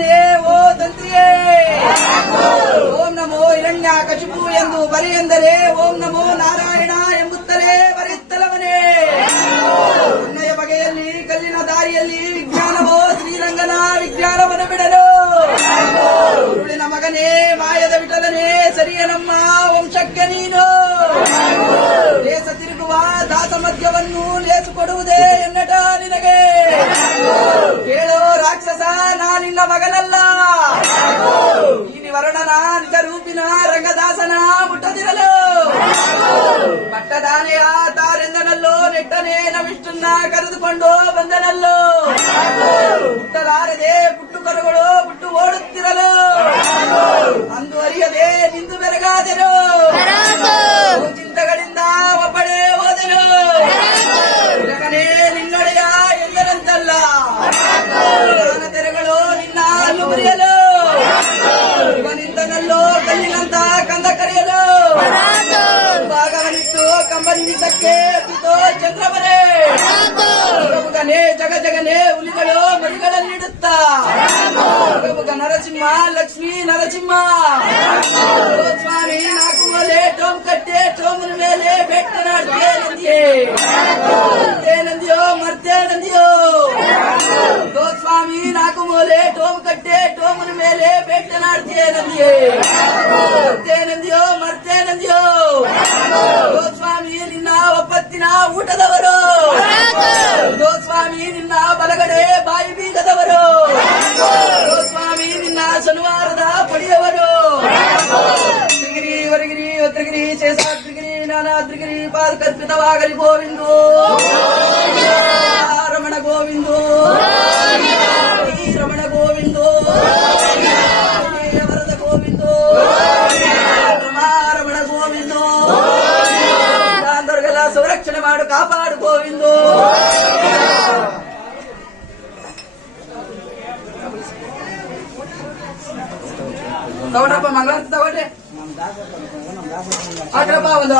ಮಗನೇ ಓ ತಂತ್ರಿಯೇ ಓಂ ನಮೋ ಹಿರಣ್ಯ ಕಶಿಪು ಎಂದು ಬರಿ ಎಂದರೆ ಓಂ ನಮೋ ನಾರಾಯಣ ಎಂಬುತ್ತಲೇ ಬರೆಯುತ್ತಲವನೇ. ಉನ್ನಯ ಬಗೆಯಲ್ಲಿ ಕಲ್ಲಿನ ದಾರಿಯಲ್ಲಿ ವಿಜ್ಞಾನವೋ ಶ್ರೀರಂಗನ ವಿಜ್ಞಾನವನ್ನು ಬಿಡಲು. ಉರುಳಿನ ಮಗನೇ ಮಾಯದ ವಿಠಲನೇ ಸರಿಯ ನಮ್ಮ ವಂಶಕ್ಕೆ ನೀನು. ಲೇಸ ತಿರುಗುವ ದಾಸ ಮದ್ಯವನ್ನು ಲೇಸು ಕೊಡುವುದೇ ಎನ್ನಟ ನಿನಗೆ. ಕೇಳೋ ರಾಕ್ಷಸ ನಾನಿನ್ನ ಮಗನಲ್ಲ. ಈ ವರ್ಣನ ನಿಜ ರೂಪಿನ ರಂಗದಾಸನ ಮುಟ್ಟದಿರಲು. ಪಟ್ಟದಾನೆಯ ತಾರೆಂದನಲ್ಲೋ ನೆಟ್ಟನೆ ನವಿಷ್ಟನ್ನ ಕರೆದುಕೊಂಡು ಬಂದನಲ್ಲೋ. ಮುಟ್ಟಲಾರದೆ ಪುಟ್ಟು ಕರುಗಳು ಪುಟ್ಟು ಓಡುತ್ತಿರಲು. ಅಂದು ಅರಿಯದೆ ನಿಂದು ಬೆರಗಾದರು. ಚಿಂತಗಳಿಂದ ಒಬ್ಬಳೇ ಹೋದೆನು. ಜಗನೇ ನಿನ್ನೊಡೆಯ ಎಂದರಂತಲ್ಲ. ಜ್ಞಾನ ತೆರೆಗಳು ನಿನ್ನ ಅಲ್ಲು ಮುರಿಯಲು. ನಿಂತನಲ್ಲೋ ಕಲ್ಲಿನಂತ ಕಂದ ಕರೆಯಲು. ಭಾಗವನಿಟ್ಟು ಕಂಬನಿಸಕ್ಕೆ ಪಿತೋ ಚಂದ್ರಮನೆ. ಗನೆ ಜಗ ಜಗನೆ ಹುಲಿಗಳು ಮರಿಗಳನ್ನಿಡುತ್ತ. ನರಸಿಂಹ ಲಕ್ಷ್ಮೀ ನರಸಿಂಹ ಸ್ವಾಮಿ ನಾಲ್ಕು ಮೂಲೆ ಟೋಮ್ ಕಟ್ಟೆ ಟೋಮನ ಮೇಲೆ ಬೆಟ್ಟನಾಡ್ತೇನಂದಿಯೇ. ಮರ್ತೇ ನಂದಿಯೋ ಸ್ವಾಮಿ ನಾಲ್ಕು ಮೂಲೆ ಟೋಮ್ ಕಟ್ಟೆ ಟೋಮನ ಮೇಲೆ ಬೆಟ್ಟನಾಡ್ತೇನಂದಿಯೇ. ಮರ್ತೇ ನಂದಿಯೋ ಸ್ವಾಮಿ ನಿನ್ನ ಒಪ್ಪತ್ತಿನ ಊಟದವರು. ಸ್ವಾಮಿ ನಿನ್ನ ಬಲಗಡೆ ಬಾಯಿ ಬೀಗದವರು. ಸ್ವಾಮಿ ನಿನ್ನ ಶನಿವಾರದ ಪಡೆಯವರು. ತ್ರಿಗಿರಿ ವರಗಿರಿ ಒತ್ತಗಿರಿ ಶೇಷಾದ್ರಿಗಿರಿ ನಾನಾದ್ರಿಗಿರಿ ಪಾದ ಕಲ್ಪಿತವಾಗಲಿ ಗೋವಿಂದೋ ರಮಣ ಗೋವಿಂದೋ ರಮಣ ಗೋವಿಂದೋ ವರದ ಗೋವಿಂದೋ ರಮಣ ಗೋವಿಂದೋ. ಅಂದವ್ರಿಗೆಲ್ಲ ಸಂರಕ್ಷಣೆ ಮಾಡು ಕಾಪಾಡು ಗೋವಿಂದೋ. ತಗೊಂಡಪ್ಪ ಮಂಗಳಾರತಿ ತಗೊಂಡ್ರೆ ಹಾಕ್ರಪ್ಪ ಒಂದು